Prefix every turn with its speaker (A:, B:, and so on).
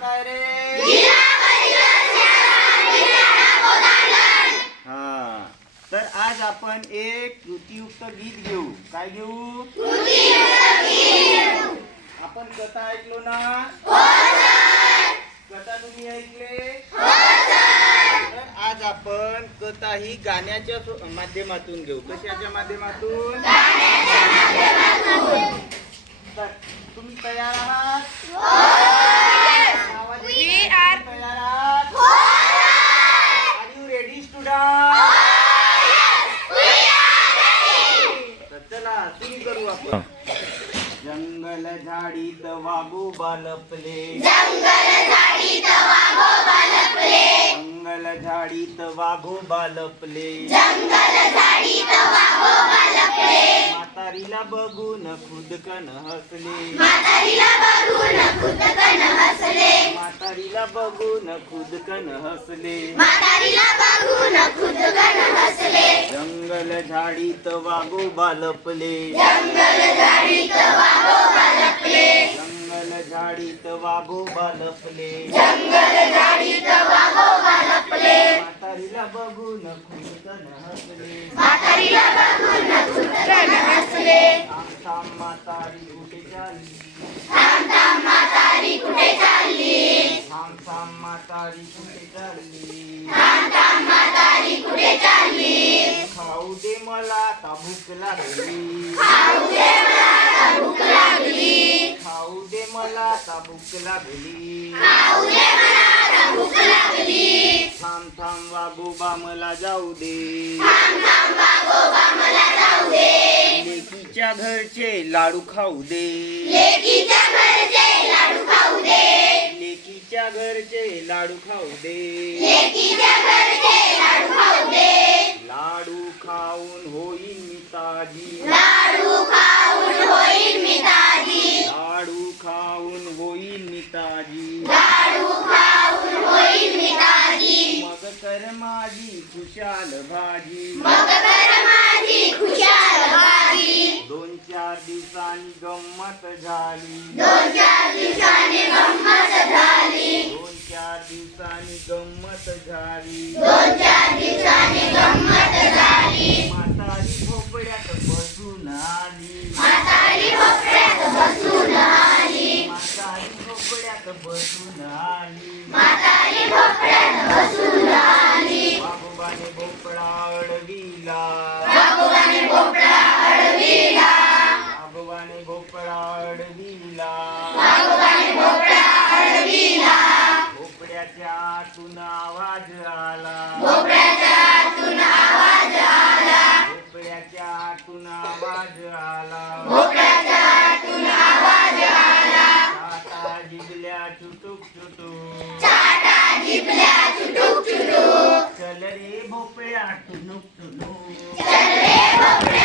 A: काय रे हा. तर आज आपण एक कृतीयुक्त गीत घेऊ. काय घेऊ? आपण कथा ऐकलो ना? कथा तुम्ही ऐकले? तर आज आपण कथा ही गाण्याच्या सो- माध्यमातून घेऊ. कशाच्या माध्यमातून. तर तुम्ही तयार आहात आवाज येत नाही. तुम्ही तयार आहात आर यू रेडी स्टुडंट तर चला सुरू करू आपण जंगल झाडीत वाघोबा लपले जंगल झाडीत वाघोबा लपले म्हातारीला बघून खुदकन हसले. म्हातारीला बघून खुदकन हसले. जंगल झाडीत वाघोबा लपले जंगल झाडीत वाघोबा लपले म्हातारीला बघून खुदकन हसले. थांब थांब म्हातारी कुठे चालली? थांब थांब म्हातारी कुठे चालली खाऊ दे मला आता भूक लागली. खाऊ दे मला आता भूक लागली. थांब थांब वागोबा मला जाऊ दे. लेकीच्या घरचे लाडू खाऊ दे. लेकीच्या घरचे लाडू खाऊ दे. लाडू खाऊन होईल मी ताजी लाडू खाऊन होईल मी ताजी मग कर माझी खुशाल भाजी. दोन चार दिवसांनी गंमत झाली. दोन चार दिवसांनी गंमत झाली. म्हातारी भोपळ्यात चुटुक चुटुक. चाटा जिबल्या चुटुक चुटुक. चल रे भोपळ्या टुनुक टुनुक चल रे भोपळ्या